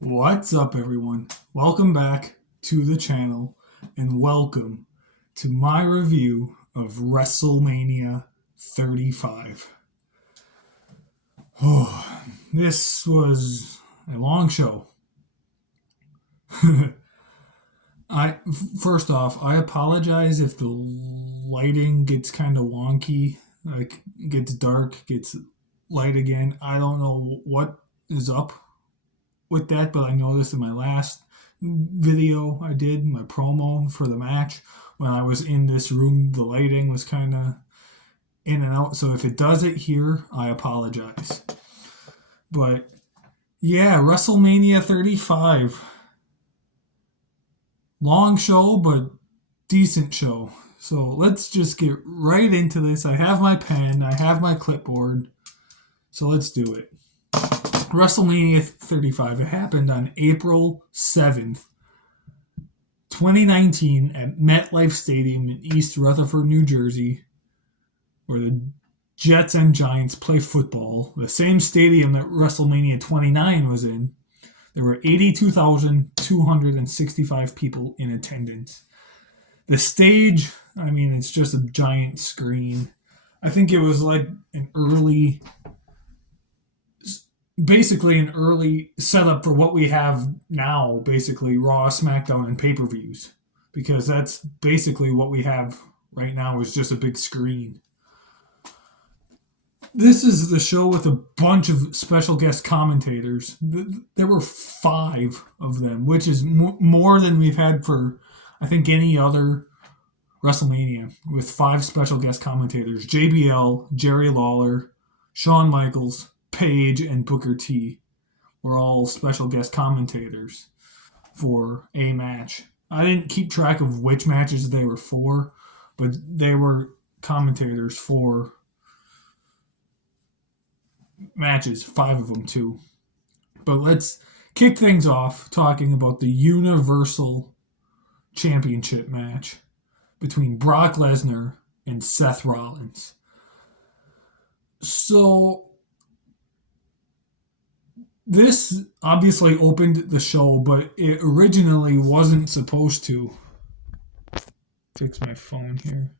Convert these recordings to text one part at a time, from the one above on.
What's up, everyone? Welcome back to the channel and welcome to my review of WrestleMania 35. Oh, this was a long show. I First off, I apologize if the lighting gets kind of wonky, like gets dark, gets light again. I don't know what is up with that, but I noticed in my last video I did, my promo for the match, when I was in this room, the lighting was kind of in and out. So if it does it here, I apologize. But yeah, WrestleMania 35. Long show, but decent show. So let's just get right into this. I have my pen, I have my clipboard. So let's do it. WrestleMania 35. It happened on April 7th, 2019 at MetLife Stadium in East Rutherford, New Jersey, where the Jets and Giants play football, the same stadium that WrestleMania 29 was in. There were 82,265 people in attendance. The stage, it's just a giant screen. I think it was like basically an early setup for what we have now, basically Raw, SmackDown, and pay-per-views. Because that's basically what we have right now is just a big screen. This is the show with a bunch of special guest commentators. There were 5 of them, which is more than we've had for, I think, any other WrestleMania, with 5 special guest commentators. JBL, Jerry Lawler, Shawn Michaels, Paige, and Booker T were all special guest commentators for a match. I didn't keep track of which matches they were for, but they were commentators for matches, 5 of them too. But let's kick things off talking about the Universal Championship match between Brock Lesnar and Seth Rollins. So this obviously opened the show, but it originally wasn't supposed to. Fix my phone here.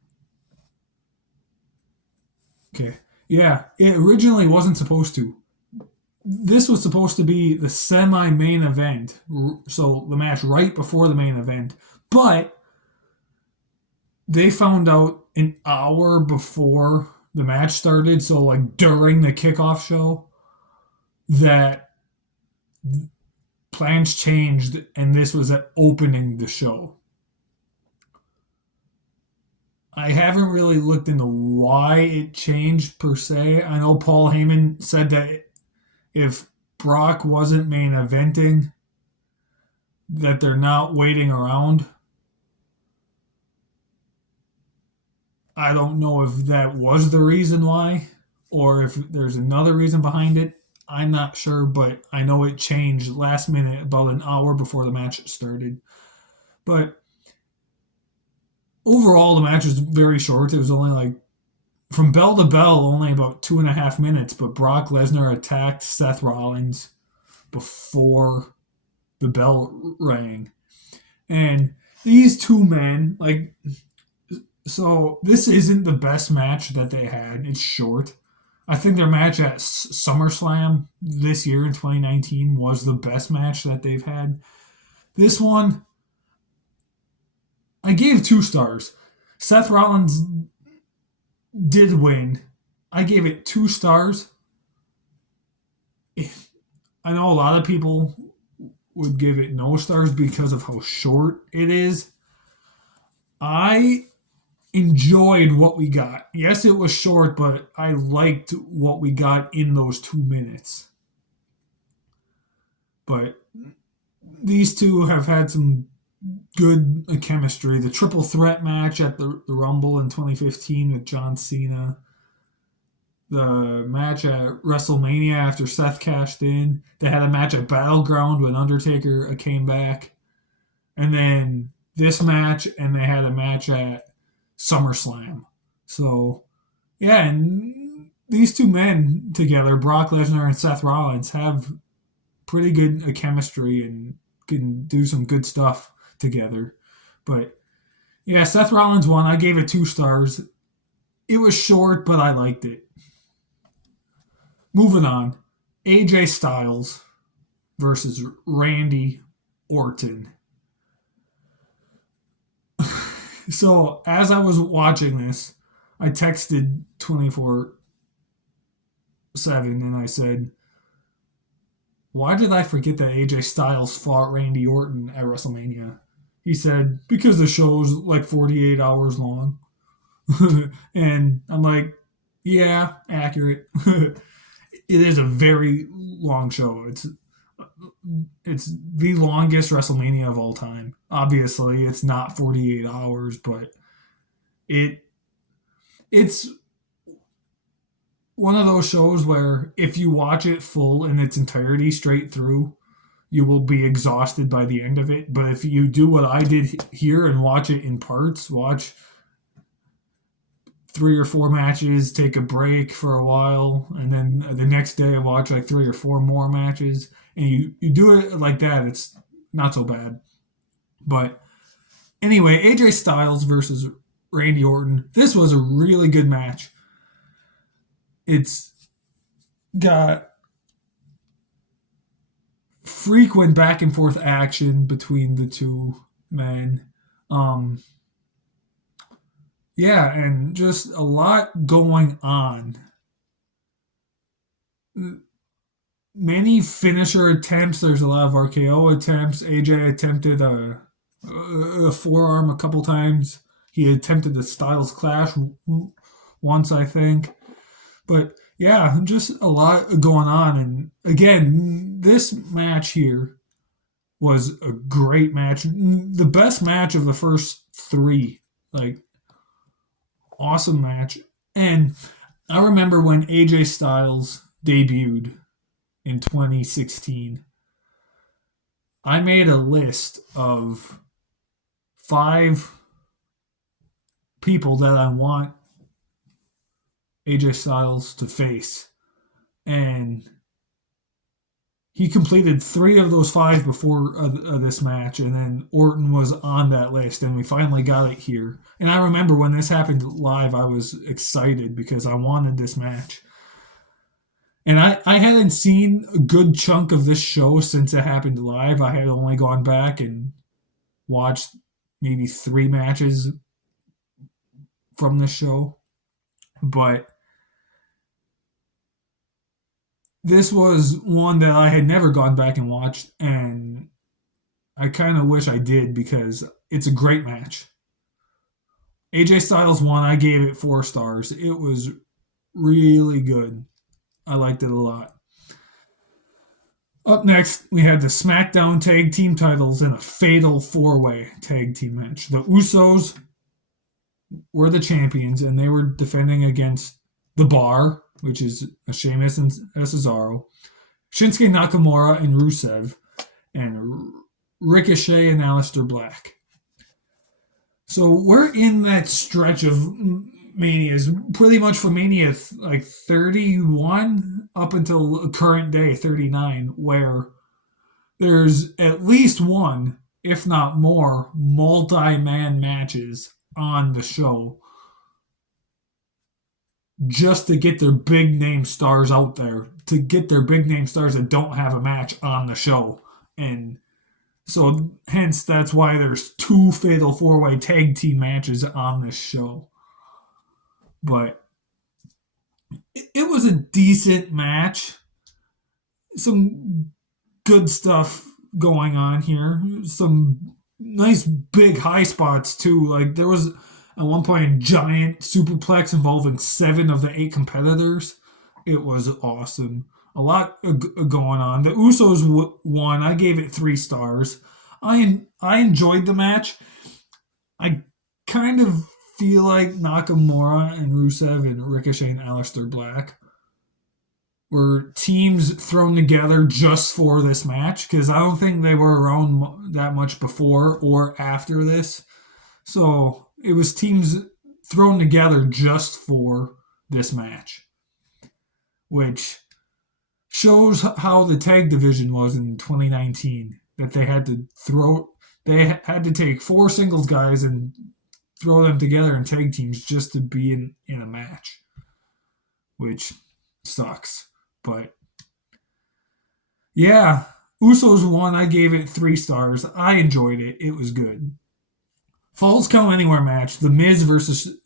Okay. Yeah, it originally wasn't supposed to. This was supposed to be the semi-main event, so the match right before the main event. But they found out an hour before the match started, so like during the kickoff show, that plans changed and this was at opening the show. I haven't really looked into why it changed per se. I know Paul Heyman said that if Brock wasn't main eventing, that they're not waiting around. I don't know if that was the reason why or if there's another reason behind it. I'm not sure, but I know it changed last minute about an hour before the match started. But overall, the match was very short. It was only like, from bell to bell, only about 2.5 minutes, but Brock Lesnar attacked Seth Rollins before the bell rang. And these two men, so this isn't the best match that they had. It's short. I think their match at SummerSlam this year in 2019 was the best match that they've had. This one, I gave 2 stars. Seth Rollins did win. I gave it 2 stars. I know a lot of people would give it no stars because of how short it is. I enjoyed what we got. Yes, it was short, but I liked what we got in those 2 minutes. But these two have had some good chemistry. The triple threat match at the Rumble in 2015 with John Cena. The match at WrestleMania after Seth cashed in. They had a match at Battleground when Undertaker came back. And then this match, and they had a match at SummerSlam. So, yeah, and these two men together, Brock Lesnar and Seth Rollins, have pretty good chemistry and can do some good stuff together. But yeah, Seth Rollins won. I gave it 2 stars. It was short, but I liked it. Moving on, AJ Styles versus Randy Orton. So as I was watching this, I texted 24/7 and I said, "Why did I forget that AJ Styles fought Randy Orton at WrestleMania?" He said, "Because the show's like 48 hours long." And I'm like, "Yeah, accurate." It is a very long show. It's the longest WrestleMania of all time. Obviously, it's not 48 hours, but it it's one of those shows where if you watch it full in its entirety straight through, you will be exhausted by the end of it. But if you do what I did here and watch it in parts, watch 3 or 4 matches, take a break for a while, and then the next day I watch like 3 or 4 more matches, and you do it like that, it's not so bad. But anyway, AJ Styles versus Randy Orton. This was a really good match. It's got frequent back and forth action between the two men. Um, yeah, and just a lot going on. Many finisher attempts. There's a lot of RKO attempts. AJ attempted a forearm a couple times. He attempted the Styles Clash once, I think. But yeah, just a lot going on. And again, this match here was a great match. The best match of the first 3. Like, awesome match. And I remember when AJ Styles debuted in 2016, I made a list of 5 people that I want AJ Styles to face. And he completed 3 of those 5 before this match, and then Orton was on that list, and we finally got it here. And I remember when this happened live, I was excited because I wanted this match. And I hadn't seen a good chunk of this show since it happened live. I had only gone back and watched maybe 3 matches from the show. But this was one that I had never gone back and watched, and I kind of wish I did because it's a great match. AJ Styles won. I gave it 4 stars. It was really good. I liked it a lot. Up next, we had the SmackDown Tag Team titles in a fatal 4-way tag team match. The Usos were the champions, and they were defending against The Bar, which is Sheamus and Cesaro, Shinsuke Nakamura and Rusev, and Ricochet and Aleister Black. So we're in that stretch of Manias, pretty much from Mania like 31 up until current day 39, where there's at least one, if not more, multi-man matches on the show just to get their big name stars out there, to get their big name stars that don't have a match on the show. And so hence that's why there's 2 fatal 4-way tag team matches on this show. But it was a decent match. Some good stuff going on here. Some nice big high spots too. Like there was at one point a giant superplex involving 7 of the 8 competitors. It was awesome. A lot going on. The Usos won. I gave it 3 stars. I enjoyed the match. I kind of feel like Nakamura and Rusev and Ricochet and Aleister Black were teams thrown together just for this match because I don't think they were around that much before or after this. So it was teams thrown together just for this match, which Shows how the tag division was in 2019. That they had to take four singles guys and throw them together in tag teams just to be in a match, which sucks. But yeah, Usos won. I gave it 3 stars. I enjoyed it. It was good. Falls Count Anywhere match: The Miz versus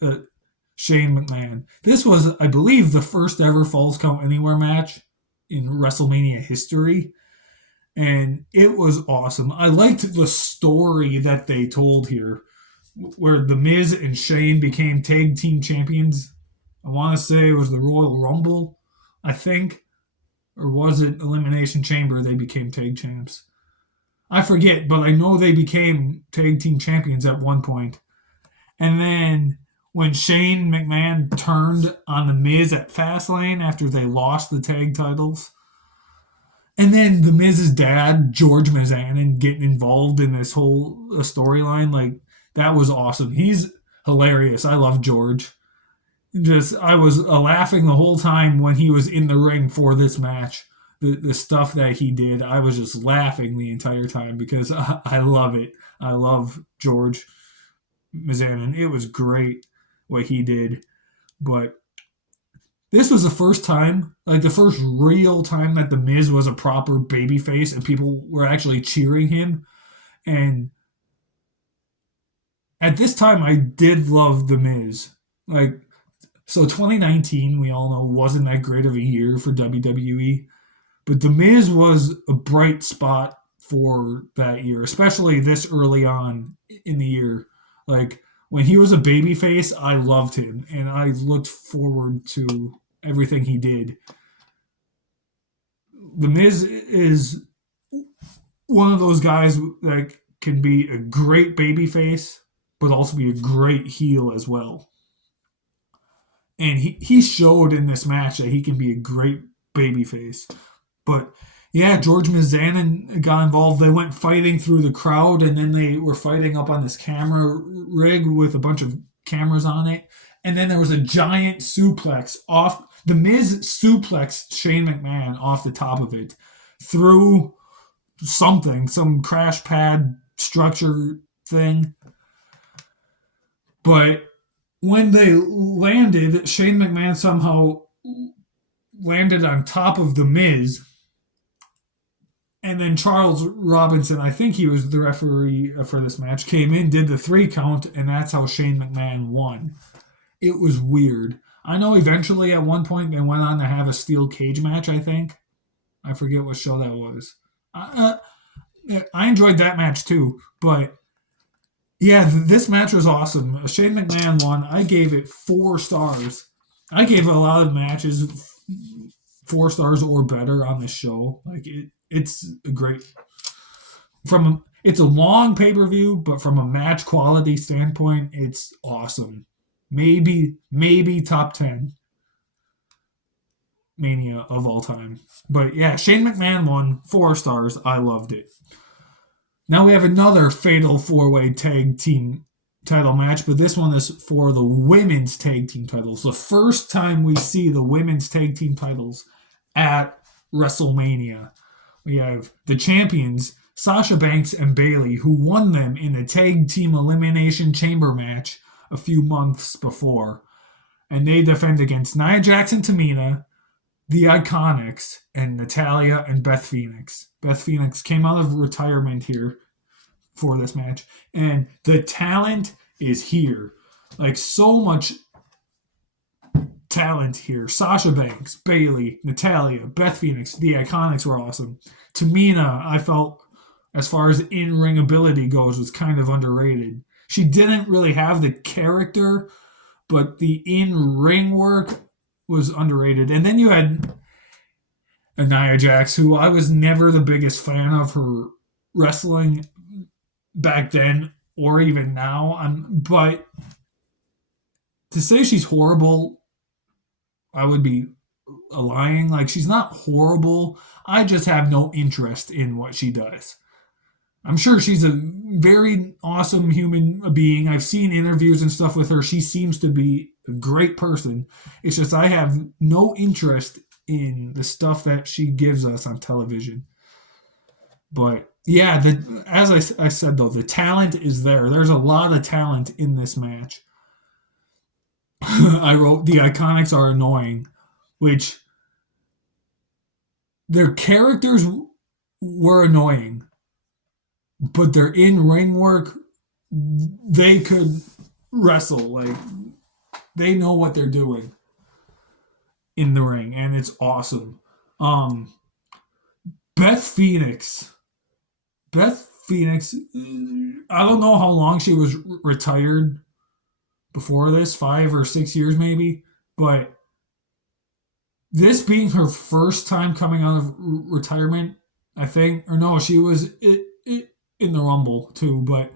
Shane McMahon. This was, I believe, the first ever Falls Count Anywhere match in WrestleMania history, and it was awesome. I liked the story that they told here, where The Miz and Shane became tag team champions. I want to say it was the Royal Rumble, I think, or was it Elimination Chamber? They became tag champs. I forget, but I know they became tag team champions at one point. And then when Shane McMahon turned on The Miz at Fastlane after they lost the tag titles, and then The Miz's dad, George Mizanin, getting involved in this whole storyline, like, that was awesome. He's hilarious. I love George. Just, I was laughing the whole time when he was in the ring for this match. The stuff that he did, I was just laughing the entire time because I love it. I love George Mizanin. It was great what he did. But this was the first time, like the first real time that The Miz was a proper babyface and people were actually cheering him. And at this time, I did love The Miz. Like, so 2019, we all know, wasn't that great of a year for WWE. But The Miz was a bright spot for that year, especially this early on in the year. Like, when he was a babyface, I loved him, and I looked forward to everything he did. The Miz is one of those guys that can be a great babyface, but also be a great heel as well. And he showed in this match that he can be a great babyface. But yeah, George Mizanin got involved. They went fighting through the crowd, and then they were fighting up on this camera rig with a bunch of cameras on it. And then there was a giant suplex off. The Miz suplexed Shane McMahon off the top of it through something, some crash pad structure thing. But when they landed, Shane McMahon somehow landed on top of The Miz. And then Charles Robinson, I think he was the referee for this match, came in, did the 3 count, and that's how Shane McMahon won. It was weird. I know eventually at one point they went on to have a steel cage match, I think. I forget what show that was. I enjoyed that match too, but yeah, this match was awesome. Shane McMahon won. I gave it 4 stars. I gave a lot of matches 4 stars or better on this show. Like, it's a great. It's a long pay-per-view, but from a match quality standpoint, it's awesome. Maybe top 10 Mania of all time. But yeah, Shane McMahon won, 4 stars. I loved it. Now we have another fatal 4-way tag team title match, but this one is for the women's tag team titles. The first time we see the women's tag team titles at WrestleMania. We have the champions, Sasha Banks and Bayley, who won them in the tag team elimination chamber match a few months before. And they defend against Nia Jax and Tamina, the Iconics, and Natalya and Beth Phoenix. Beth Phoenix came out of retirement here for this match. And the talent is here. Like, so much talent here. Sasha Banks, Bayley, Natalya, Beth Phoenix, the Iconics were awesome. Tamina, I felt, as far as in-ring ability goes, was kind of underrated. She didn't really have the character, but the in-ring work was underrated. And then you had Nia Jax, who I was never the biggest fan of her wrestling back then or even now. But to say she's horrible, I would be lying. Like, she's not horrible. I just have no interest in what she does. I'm sure she's a very awesome human being. I've seen interviews and stuff with her. She seems to be a great person. It's just I have no interest in the stuff that she gives us on television. But yeah, as I said though, the talent is there. There's a lot of talent in this match. I wrote the Iconics are annoying, which their characters were annoying, but their in ring work, they could wrestle. Like they know what they're doing in the ring, and it's awesome. Um, Beth Phoenix, Beth Phoenix. I don't know how long she was retired before this, 5 or 6 years maybe, but this being her first time coming out of retirement, I think, or no, she was in the Rumble too, but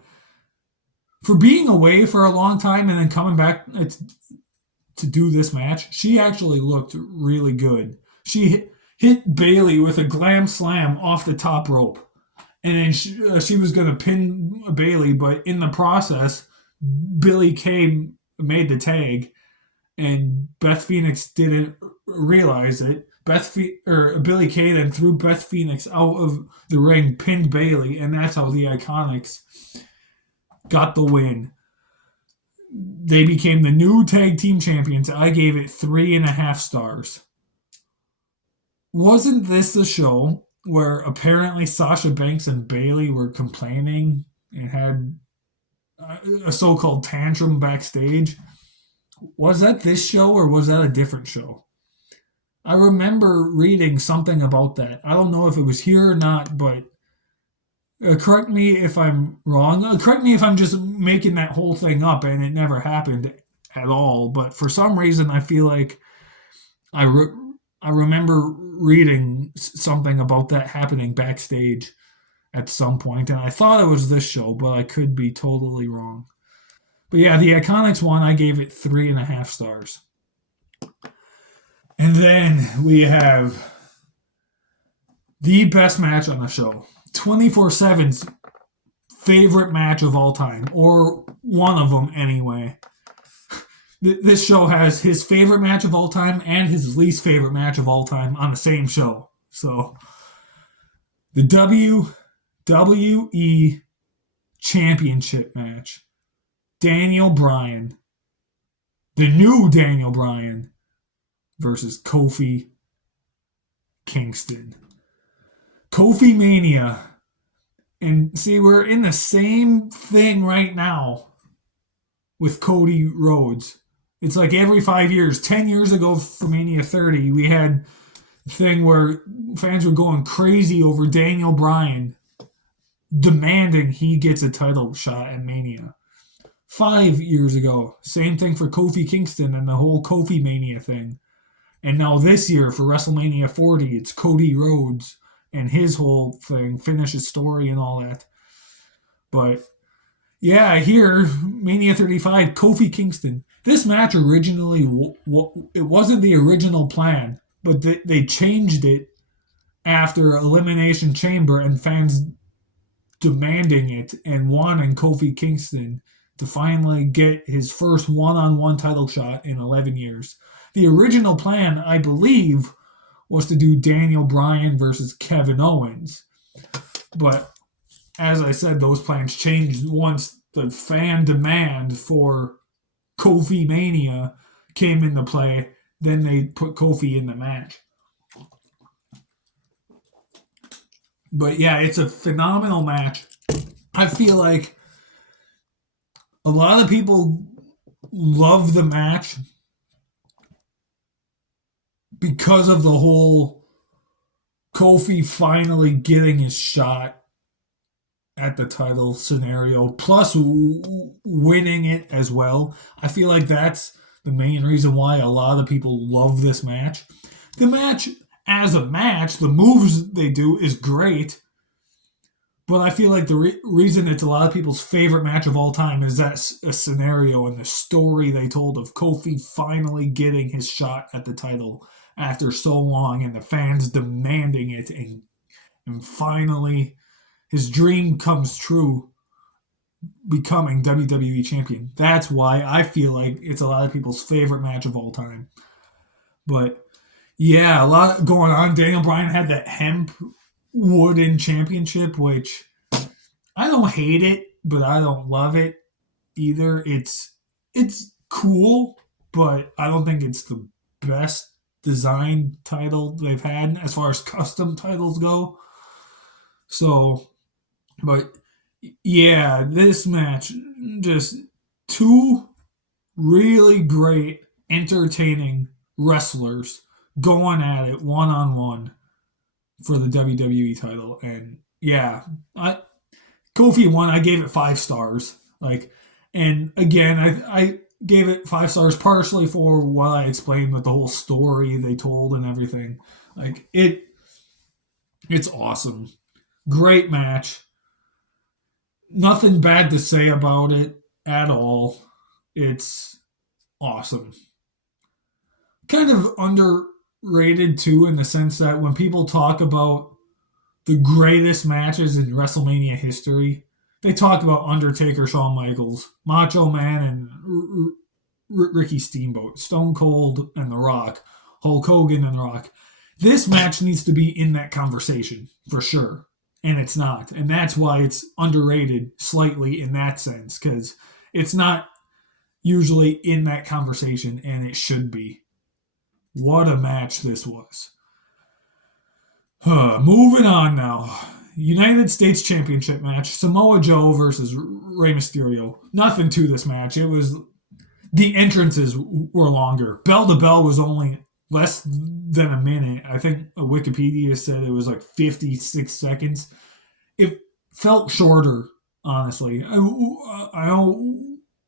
for being away for a long time and then coming back to do this match, she actually looked really good. She hit Bailey with a glam slam off the top rope, and then she was going to pin Bailey, but in the process, Billy Kay made the tag, and Beth Phoenix didn't realize it. Billy Kay then threw Beth Phoenix out of the ring, pinned Bailey, and that's how the Iconics got the win. They became the new tag team champions. I gave it 3.5 stars. Wasn't this the show where apparently Sasha Banks and Bailey were complaining and had a so-called tantrum backstage? Was that this show or was that a different show? I remember reading something about that. I don't know if it was here or not, but correct me if I'm wrong. Correct me if I'm just making that whole thing up and it never happened at all. But for some reason, I feel like I, re- I remember reading something about that happening backstage at some point, and I thought it was this show, but I could be totally wrong. But yeah, the Iconics one, I gave it 3.5 stars. And then we have the best match on the show, 24/7's favorite match of all time, or one of them anyway. This show has his favorite match of all time and his least favorite match of all time on the same show. So, the WWE Championship match. Daniel Bryan, the new Daniel Bryan, versus Kofi Kingston. Kofi Mania. And see, we're in the same thing right now with Cody Rhodes. It's like every 5 years. 10 years ago for Mania 30, we had a thing where fans were going crazy over Daniel Bryan demanding he gets a title shot at Mania. 5 years ago, same thing for Kofi Kingston and the whole Kofi Mania thing. And now this year for WrestleMania 40, it's Cody Rhodes and his whole thing, finish his story and all that. But yeah, here, Mania 35, Kofi Kingston. This match originally, it wasn't the original plan, but they changed it after Elimination Chamber and fans demanding it and wanting Kofi Kingston to finally get his first one-on-one title shot in 11 years. The original plan, I believe, was to do Daniel Bryan versus Kevin Owens. But as I said, those plans changed once the fan demand for Kofi Mania came into play. Then they put Kofi in the match. But yeah, it's a phenomenal match. I feel like a lot of people love the match because of the whole Kofi finally getting his shot at the title scenario, plus winning it as well. I feel like that's the main reason why a lot of people love this match. The match, as a match, the moves they do is great, but I feel like the reason it's a lot of people's favorite match of all time is that a scenario and the story they told of Kofi finally getting his shot at the title after so long and the fans demanding it, and finally his dream comes true, becoming WWE champion. That's why I feel like it's a lot of people's favorite match of all time. But Yeah, a lot going on. Daniel Bryan had that hemp wooden championship, which I don't hate it, but I don't love it either. It's cool, but I don't think it's the best design title they've had as far as custom titles go. So, but yeah, this match, just two really great, entertaining wrestlers going at it one on one for the WWE title. And yeah, I Kofi won. I gave it 5 stars. Like, and again, I gave it 5 stars partially for what I explained with the whole story they told and everything. Like it's awesome. Great match. Nothing bad to say about it at all. It's awesome. Kind of underrated too, in the sense that when people talk about the greatest matches in WrestleMania history, they talk about Undertaker, Shawn Michaels, Macho Man, and Ricky Steamboat, Stone Cold, and The Rock, Hulk Hogan, and The Rock. This match needs to be in that conversation for sure, and it's not, and that's why it's underrated slightly in that sense, because it's not usually in that conversation, and it should be. What a match this was. Moving on now. United States Championship match: Samoa Joe versus Rey Mysterio. Nothing to this match. It was the entrances were longer. Bell to bell was only less than a minute. I think Wikipedia said it was like 56 seconds. It felt shorter, honestly. I know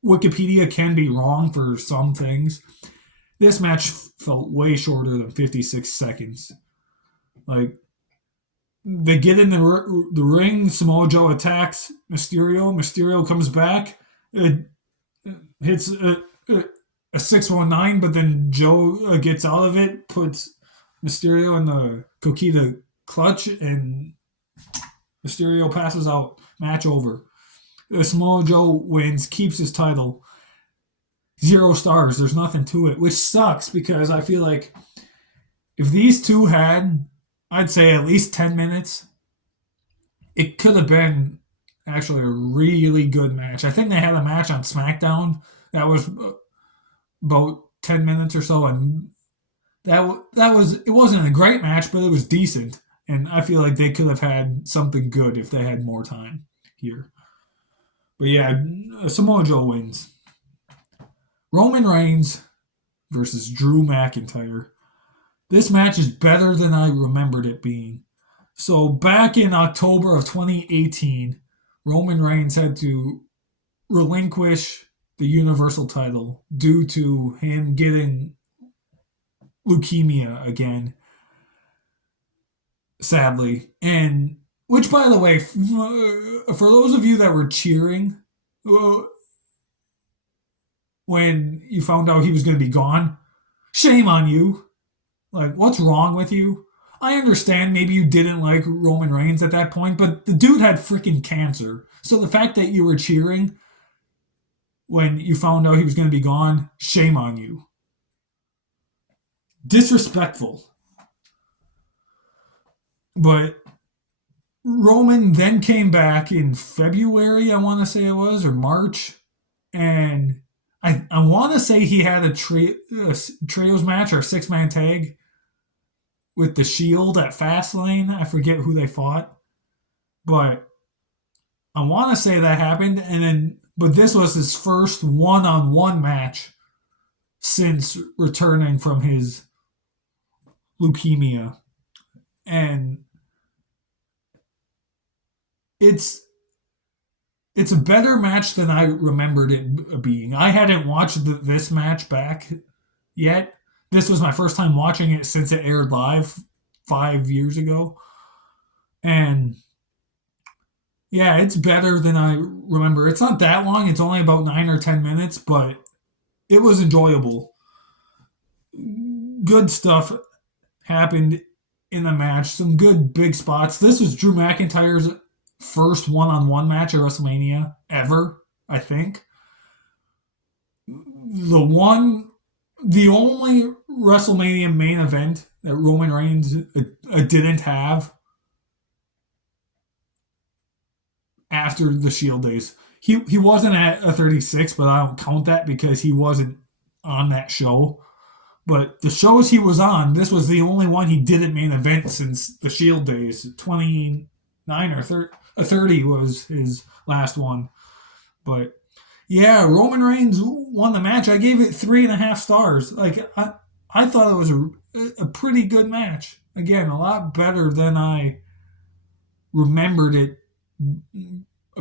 Wikipedia can be wrong for some things. This match felt way shorter than 56 seconds. Like, they get in the ring. Samoa Joe attacks Mysterio. Mysterio comes back. It hits a 619, but then Joe gets out of it, puts Mysterio in the Coquina clutch, and Mysterio passes out. Match over. Samoa Joe wins, keeps his title. 0 stars. There's nothing to it, which sucks because I feel like if these two had, I'd say, at least 10 minutes, it could have been actually a really good match. I think they had a match on SmackDown that was about 10 minutes or so, and that was, it wasn't a great match, but it was decent. And I feel like they could have had something good if they had more time here. But yeah, Samoa Joe wins. Roman Reigns versus Drew McIntyre. This match is better than I remembered it being. So back in October of 2018, Roman Reigns had to relinquish the Universal title due to him getting leukemia again, sadly. And which, by the way, for those of you that were cheering when you found out he was going to be gone, shame on you. Like, what's wrong with you? I understand maybe you didn't like Roman Reigns at that point, but the dude had freaking cancer. So the fact that you were cheering when you found out he was going to be gone, shame on you. Disrespectful. But Roman then came back in February, I want to say it was, or March, and I want to say he had a trios match or a 6-man tag with the Shield at Fastlane. I forget who they fought, but I want to say that happened. And then, but this was his first one-on-one match since returning from his leukemia, and it's it's a better match than I remembered it being. I hadn't watched this match back yet. This was my first time watching it since it aired live 5 years ago. And yeah, it's better than I remember. It's not that long, it's only about 9 or 10 minutes, but it was enjoyable. Good stuff happened in the match. Some good big spots. This was Drew McIntyre's first one-on-one match at WrestleMania ever, I think. The only WrestleMania main event that Roman Reigns didn't have after the Shield days. He wasn't at a 36, but I don't count that because he wasn't on that show. But the shows he was on, this was the only one he didn't main event since the Shield days. 29 or 30 was his last one. But yeah, Roman Reigns won the match. I gave it 3.5 stars. Like I thought it was a pretty good match. Again, a lot better than I remembered it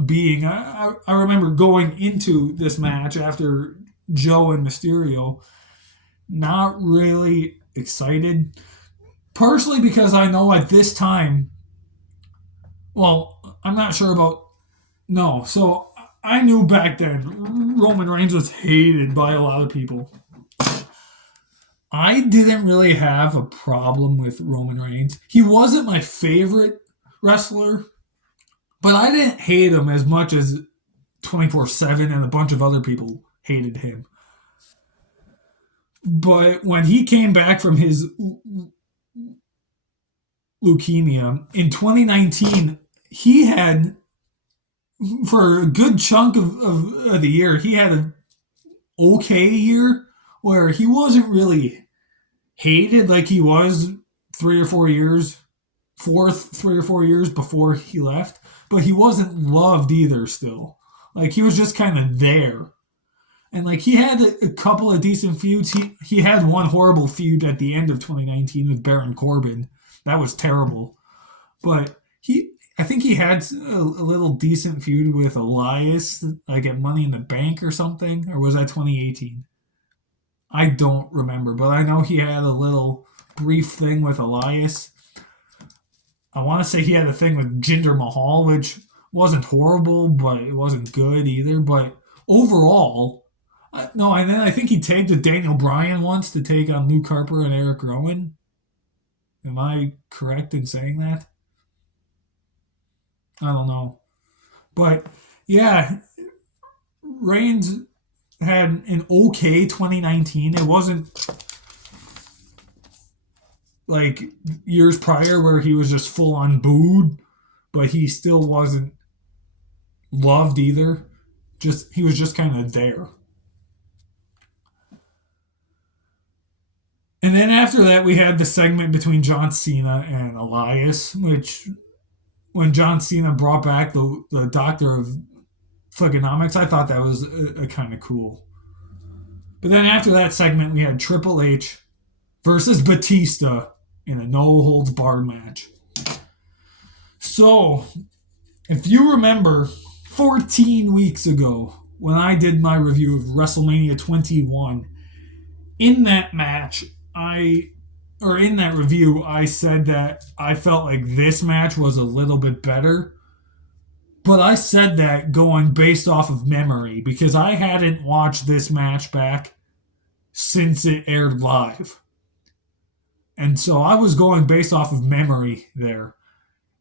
being. I remember going into this match after Joe and Mysterio, not really excited. Partially because I know at this time, well, I'm not sure about, no. So I knew back then Roman Reigns was hated by a lot of people. I didn't really have a problem with Roman Reigns. He wasn't my favorite wrestler, but I didn't hate him as much as 24/7 and a bunch of other people hated him. But when he came back from his leukemia in 2019, he had, for a good chunk of the year, he had an okay year where he wasn't really hated like he was 3 or 4 years, 3 or 4 years before he left, but he wasn't loved either still. Like he was just kind of there. And like he had a couple of decent feuds. He had one horrible feud at the end of 2019 with Baron Corbin. That was terrible. But I think he had a little decent feud with Elias, like at Money in the Bank or something, or was that 2018? I don't remember, but I know he had a little brief thing with Elias. I want to say he had a thing with Jinder Mahal, which wasn't horrible, but it wasn't good either. But overall, no, and then I think he tagged with Daniel Bryan once to take on Luke Harper and Eric Rowan. Am I correct in saying that? I don't know. But yeah, Reigns had an okay 2019. It wasn't like years prior where he was just full on booed, but he still wasn't loved either. Just he was just kind of there. And then after that, we had the segment between John Cena and Elias, which when John Cena brought back the Doctor of Thugonomics, I thought that was a kind of cool. But then after that segment, we had Triple H versus Batista in a no holds barred match. So, if you remember 14 weeks ago when I did my review of WrestleMania 21, in that match, in that review, I said that I felt like this match was a little bit better. But I said that going based off of memory because I hadn't watched this match back since it aired live. And so I was going based off of memory there.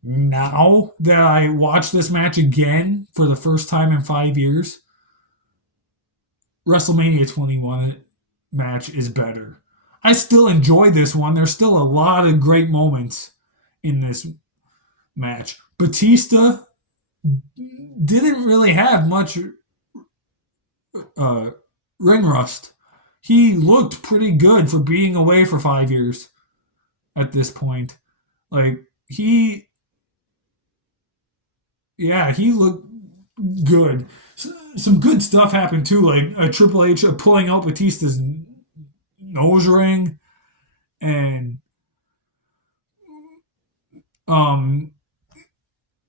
Now that I watch this match again for the first time in 5 years, WrestleMania 21 match is better. I still enjoy this one. There's still a lot of great moments in this match. Batista didn't really have much ring rust. He looked pretty good for being away for 5 years at this point. Like, he looked good. Some good stuff happened too, like Triple H pulling out Batista's nose ring and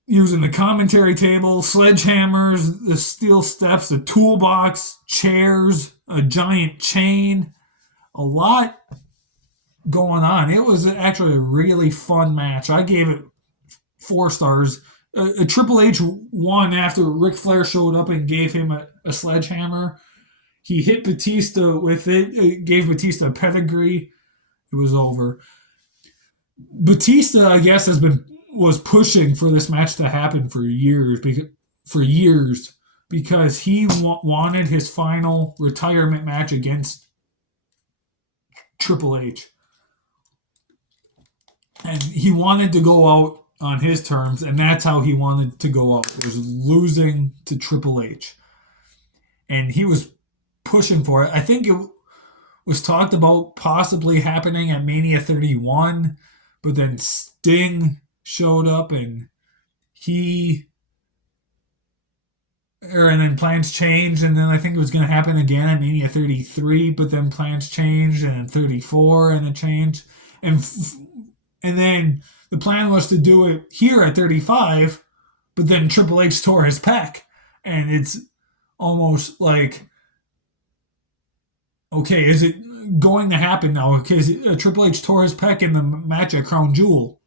using the commentary table, sledgehammers, the steel steps, the toolbox, chairs, a giant chain, a lot going on. It was actually a really fun match. I gave it 4 stars. Triple H won after Ric Flair showed up and gave him a sledgehammer. He hit Batista with it, gave Batista a pedigree. It was over. Batista, I guess, was pushing for this match to happen for years because he wanted his final retirement match against Triple H. and he wanted to go out on his terms, and that's how he wanted to go out, was losing to Triple H. And he was pushing for it. I think it was talked about possibly happening at Mania 31, but then Sting showed up and he and then plans changed, and then I think it was going to happen again at Mania 33, but then plans changed, and then 34, and it changed, and and then the plan was to do it here at 35, but then Triple H tore his pec, and it's almost like, okay, is it going to happen now? Because Triple H tore his pec in the match at Crown Jewel,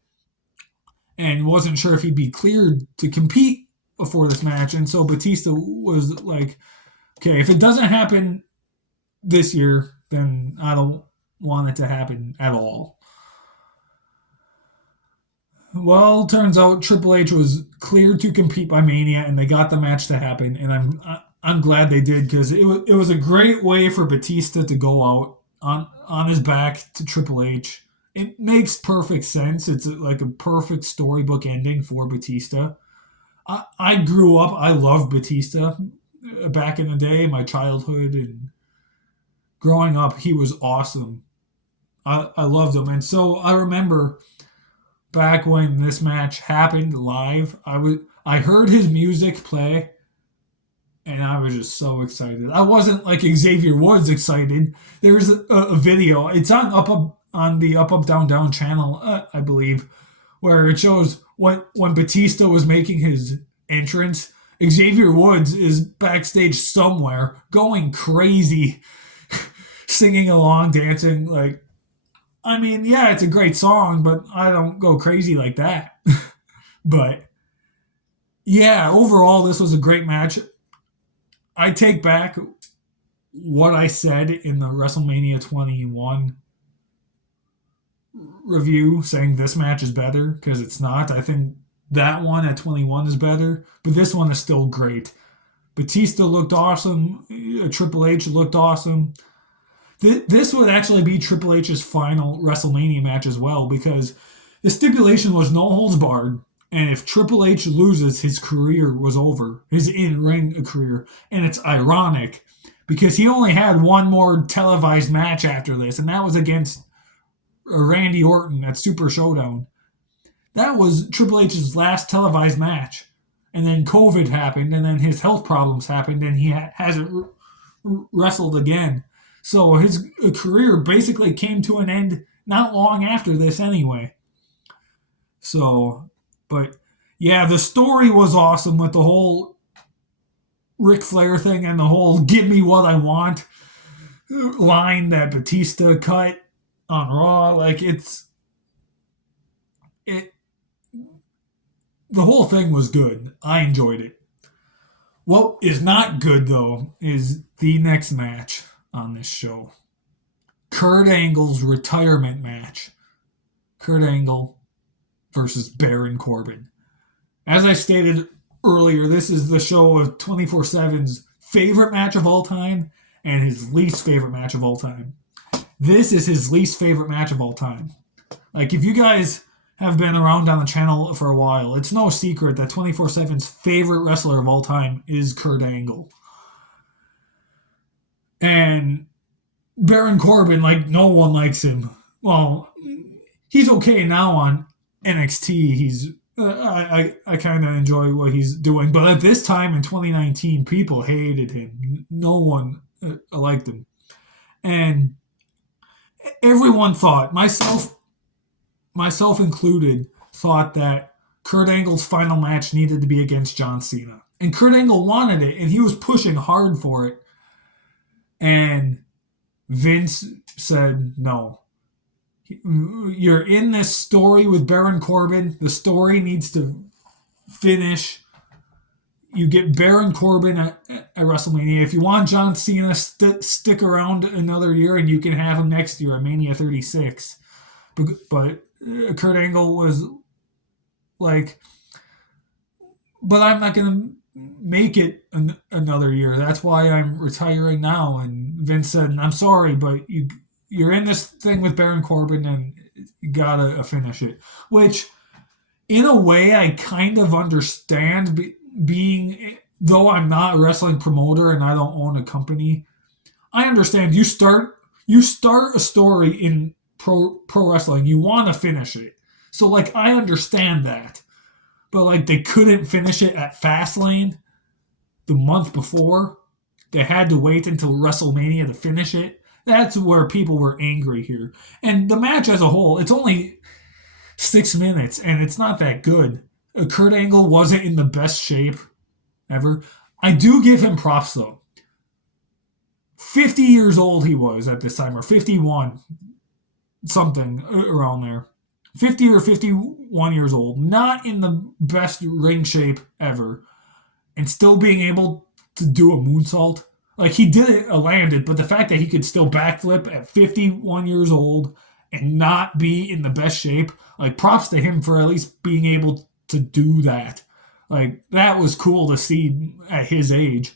and wasn't sure if he'd be cleared to compete before this match, and so Batista was like, okay, if it doesn't happen this year, then I don't want it to happen at all. Well, turns out Triple H was cleared to compete by Mania, and they got the match to happen, and I'm glad they did, because it was a great way for Batista to go out on his back to Triple H. It makes perfect sense. It's like a perfect storybook ending for Batista. I grew up. I loved Batista back in the day, my childhood, and growing up, he was awesome. I loved him, and so I remember back when this match happened live. I heard his music play, and I was just so excited. I wasn't like Xavier Woods excited. There's a video. It's on the Up Down Down channel, I believe, where it shows when Batista was making his entrance. Xavier Woods is backstage somewhere, going crazy, singing along, dancing. Like, I mean, yeah, it's a great song, but I don't go crazy like that. But yeah, overall, this was a great match. I take back what I said in the WrestleMania 21 review, saying this match is better, because it's not. I think that one at 21 is better, but this one is still great. Batista looked awesome. Triple H looked awesome. This would actually be Triple H's final WrestleMania match as well, because the stipulation was no holds barred. And if Triple H loses, his career was over, his in-ring career. And it's ironic because he only had one more televised match after this, and that was against Randy Orton at Super Showdown. That was Triple H's last televised match. And then COVID happened, and then his health problems happened, and he hasn't wrestled again. So his career basically came to an end not long after this anyway. So, but yeah, the story was awesome with the whole Ric Flair thing and the whole "give me what I want" line that Batista cut on Raw. Like, it the whole thing was good. I enjoyed it. What is not good though is the next match on this show. Kurt Angle's retirement match. Kurt Angle versus Baron Corbin. As I stated earlier, this is the show of 24/7's favorite match of all time and his least favorite match of all time. This is his least favorite match of all time. Like, if you guys have been around on the channel for a while, it's no secret that 24/7's favorite wrestler of all time is Kurt Angle. And Baron Corbin, like, no one likes him. Well, he's okay now on NXT. I kind of enjoy what he's doing, but at this time in 2019, people hated him. No one liked him, and everyone thought, myself included, thought that Kurt Angle's final match needed to be against John Cena, and Kurt Angle wanted it, and he was pushing hard for it, and Vince said no. You're in this story with Baron Corbin. The story needs to finish. You get Baron Corbin at WrestleMania. If you want John Cena, stick around another year, and you can have him next year at Mania 36. But Kurt Angle was like, but I'm not going to make it another year. That's why I'm retiring now. And Vince said, I'm sorry, but you're in this thing with Baron Corbin, and You gotta finish it. Which, in a way, I kind of understand being, though I'm not a wrestling promoter and I don't own a company. I understand you start a story in pro wrestling. You want to finish it. So like I understand that. But like they couldn't finish it at Fastlane the month before. They had to wait until WrestleMania to finish it. That's where people were angry here. And the match as a whole, it's only 6 minutes and it's not that good. Kurt Angle wasn't in the best shape ever. I do give him props though. 50 years old he was at this time, or 51, something around there. 50 or 51 years old, not in the best ring shape ever, and still being able to do a moonsault. Like he did it, landed, but the fact that he could still backflip at 51 years old and not be in the best shape, like props to him for at least being able to do that. Like that was cool to see at his age.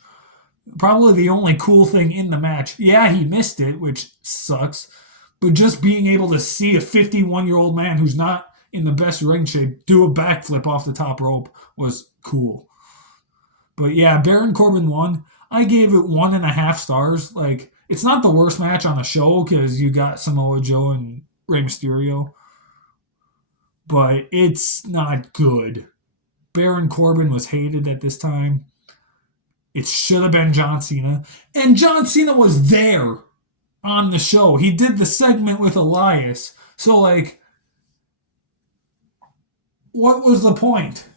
Probably the only cool thing in the match. Yeah, he missed it, which sucks. But just being able to see a 51-year-old man who's not in the best ring shape do a backflip off the top rope was cool. But yeah, Baron Corbin won. I gave it 1.5 stars. Like, it's not the worst match on the show because you got Samoa Joe and Rey Mysterio. But it's not good. Baron Corbin was hated at this time. It should have been John Cena. And John Cena was there on the show. He did the segment with Elias. So, like, what was the point?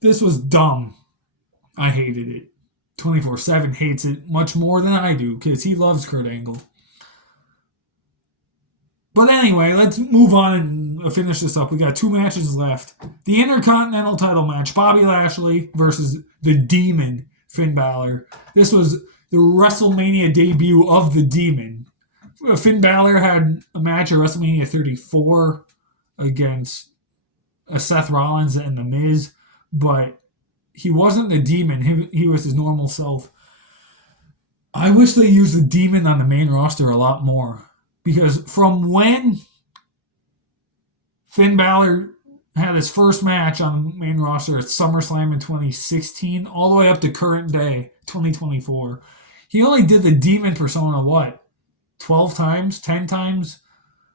This was dumb. I hated it. 24/7 hates it much more than I do because he loves Kurt Angle. But anyway, let's move on and finish this up. We got 2 matches left. The Intercontinental title match, Bobby Lashley versus the Demon, Finn Balor. This was the WrestleMania debut of the Demon. Finn Balor had a match at WrestleMania 34 against Seth Rollins and The Miz, but he wasn't the Demon. He was his normal self. I wish they used the Demon on the main roster a lot more. Because from when Finn Balor had his first match on the main roster at SummerSlam in 2016, all the way up to current day, 2024, he only did the Demon persona, what, 12 times, 10 times?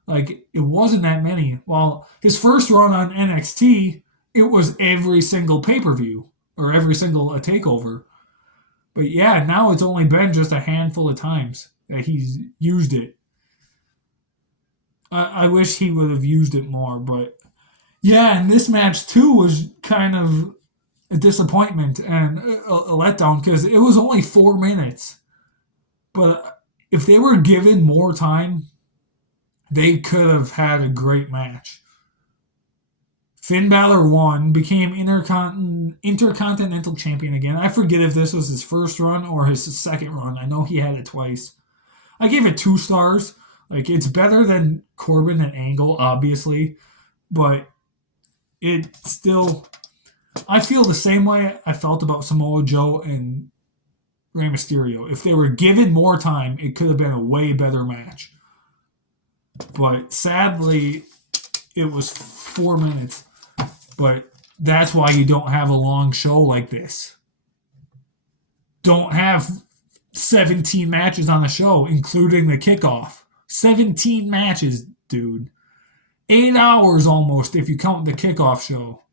Like, it wasn't that many. While his first run on NXT, it was every single pay-per-view, or every single takeover. But yeah, now it's only been just a handful of times that he's used it. I wish he would have used it more, but yeah, and this match too was kind of a disappointment and a letdown because it was only 4 minutes. But if they were given more time, they could have had a great match. Finn Balor won, became Intercontinental Champion again. I forget if this was his first run or his second run. I know he had it twice. I gave it 2 stars. Like, it's better than Corbin and Angle, obviously, but it still... I feel the same way I felt about Samoa Joe and Rey Mysterio. If they were given more time, it could have been a way better match. But sadly, it was 4 minutes. But that's why you don't have a long show like this. Don't have 17 matches on the show, including the kickoff. 17 matches, dude. 8 hours almost if you count the kickoff show.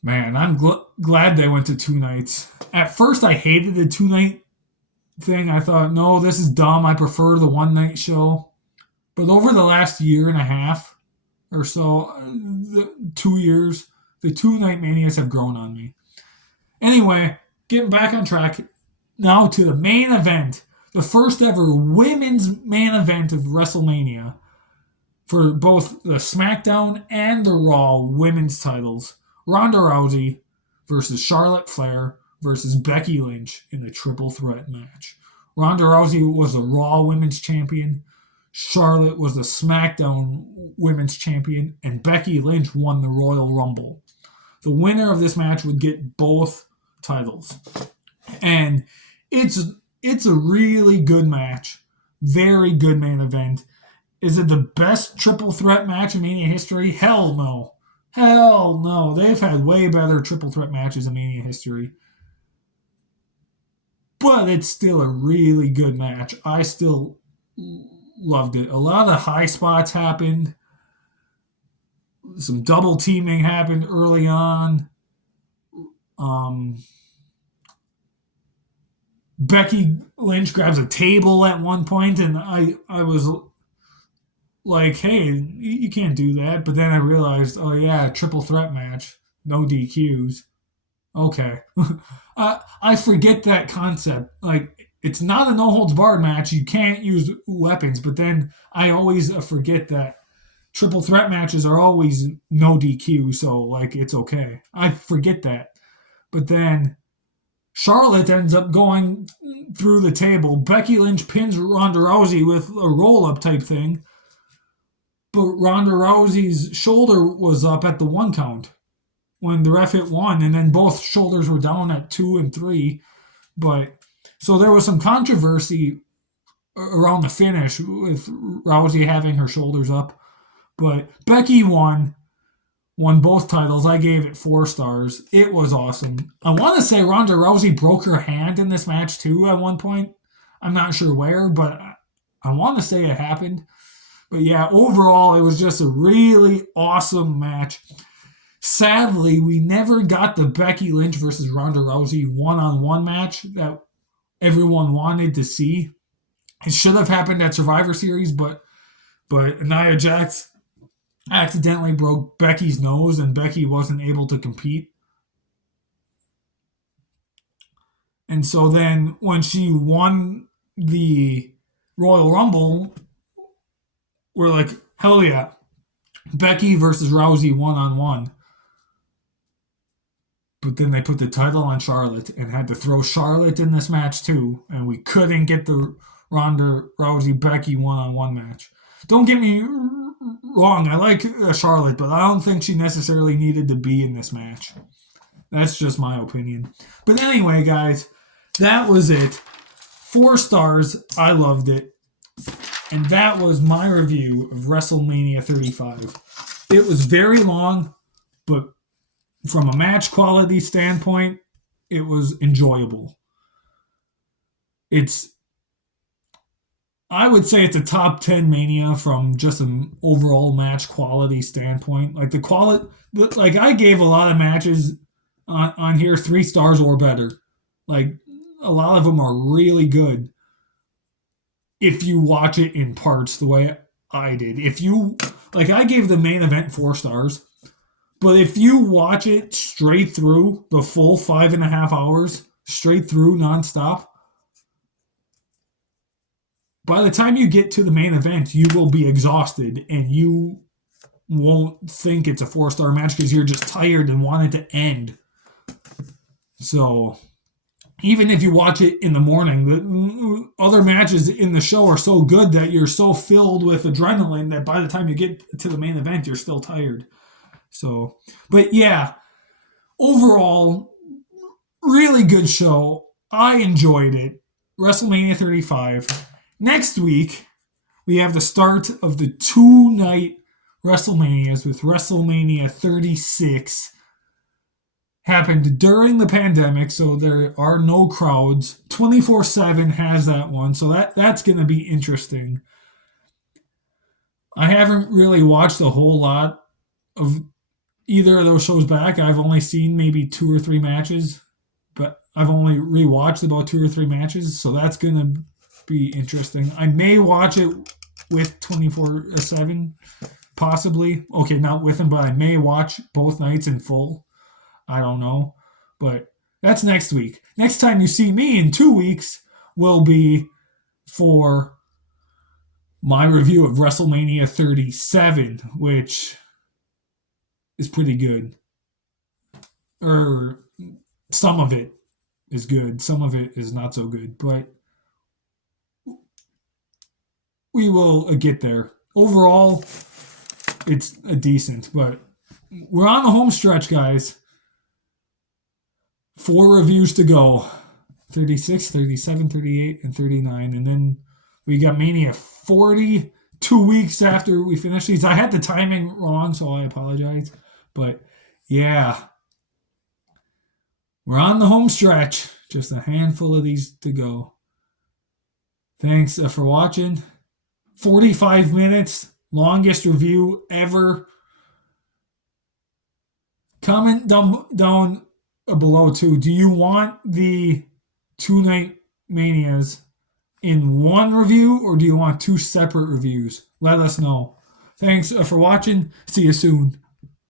Man, I'm glad they went to 2 nights. At first, I hated the 2-night thing. I thought, no, this is dumb. I prefer the 1-night show. But over the last year and a half or so, 2 years, the 2-night manias have grown on me. Anyway, getting back on track now to the main event. The first ever women's main event of WrestleMania for both the SmackDown and the Raw women's titles. Ronda Rousey versus Charlotte Flair versus Becky Lynch in a triple threat match. Ronda Rousey was the Raw women's champion. Charlotte was the SmackDown women's champion. And Becky Lynch won the Royal Rumble. The winner of this match would get both titles. And it's a really good match. Very good main event. Is it the best triple threat match in Mania history? Hell no. Hell no. They've had way better triple threat matches in Mania history. But it's still a really good match. I still loved it. A lot of high spots happened. Some double teaming happened early on. Um, Becky Lynch grabs a table at one point, and I was like, hey, you can't do that. But then I realized, oh yeah, triple threat match, no DQs. Okay. I forget that concept. Like, it's not a no holds barred match. You can't use weapons. But then I always forget that triple threat matches are always no DQ. So, like, it's okay. I forget that. But then Charlotte ends up going through the table. Becky Lynch pins Ronda Rousey with a roll up type thing. But Ronda Rousey's shoulder was up at the 1 count when the ref hit 1, and then both shoulders were down at 2 and 3. But so there was some controversy around the finish with Rousey having her shoulders up. But Becky won both titles. I gave it 4 stars. It was awesome. I want to say Ronda Rousey broke her hand in this match too at one point. I'm not sure where, but I want to say it happened. But yeah, overall, it was just a really awesome match. Sadly, we never got the Becky Lynch versus Ronda Rousey one-on-one match that everyone wanted to see. It should have happened at Survivor Series, but Nia Jax accidentally broke Becky's nose, and Becky wasn't able to compete. And so then when she won the Royal Rumble, we're like, hell yeah, Becky versus Rousey one-on-one. But then they put the title on Charlotte and had to throw Charlotte in this match too, and we couldn't get the Ronda Rousey Becky one-on-one match. Don't get me wrong, I like Charlotte, but I don't think she necessarily needed to be in this match. That's just my opinion. But anyway, guys, that was it. 4 stars. I loved it. And that was my review of WrestleMania 35. It was very long, but from a match quality standpoint, it was enjoyable. I would say it's a top 10 Mania from just an overall match quality standpoint. Like the quality, like I gave a lot of matches on here 3 stars or better. Like a lot of them are really good if you watch it in parts the way I did. If you, like, I gave the main event 4 stars, but if you watch it straight through the full 5.5 hours, straight through nonstop, by the time you get to the main event, you will be exhausted and you won't think it's a 4-star match because you're just tired and want it to end. So even if you watch it in the morning, the other matches in the show are so good that you're so filled with adrenaline that by the time you get to the main event, you're still tired. So, but yeah, overall, really good show. I enjoyed it. WrestleMania 35. Next week, we have the start of the 2-night WrestleManias with WrestleMania 36. Happened during the pandemic, so there are no crowds. 24/7 has that one, so that's going to be interesting. I haven't really watched a whole lot of either of those shows back. I've only seen maybe 2 or 3 matches, but I've only rewatched about 2 or 3 matches, so that's going to be interesting. I may watch it with 24/7, possibly. Okay, not with him, but I may watch both nights in full. I don't know. But that's next week. Next time you see me in 2 weeks will be for my review of WrestleMania 37, which is pretty good. Or some of it is good. Some of it is not so good. But we will get there. Overall, it's a decent. But we're on the home stretch, guys. 4 reviews to go. 36, 37, 38, and 39. And then we got Mania 40, 2 weeks after we finished these. I had the timing wrong, so I apologize. But yeah, we're on the home stretch. Just a handful of these to go. Thanks for watching. 45 minutes, longest review ever. Comment down below too. Do you want the 2 night manias in one review or do you want two separate reviews? Let us know. Thanks for watching. See you soon.